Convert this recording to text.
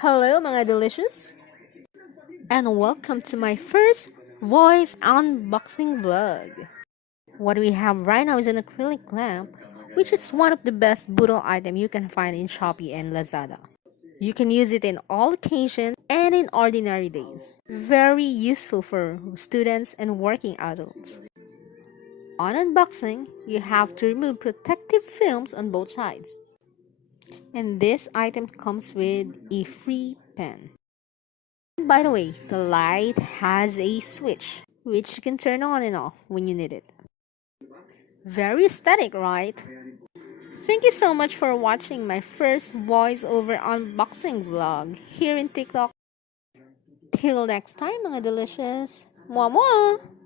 Hello mga delicious, and welcome to my first voice unboxing vlog. What we have right now is an acrylic lamp, which is one of the best budol item you can find in Shopee and Lazada. You can use it in all occasions and in ordinary days. Very useful for students and working adults. On unboxing, you have to remove protective films on both sides. And this item comes with a free pen. By the way, the light has a switch, which you can turn on and off when you need it. Very aesthetic, right? Thank you so much for watching my first voiceover unboxing vlog here in TikTok. Till next time, mga delicious. Mwah mwah!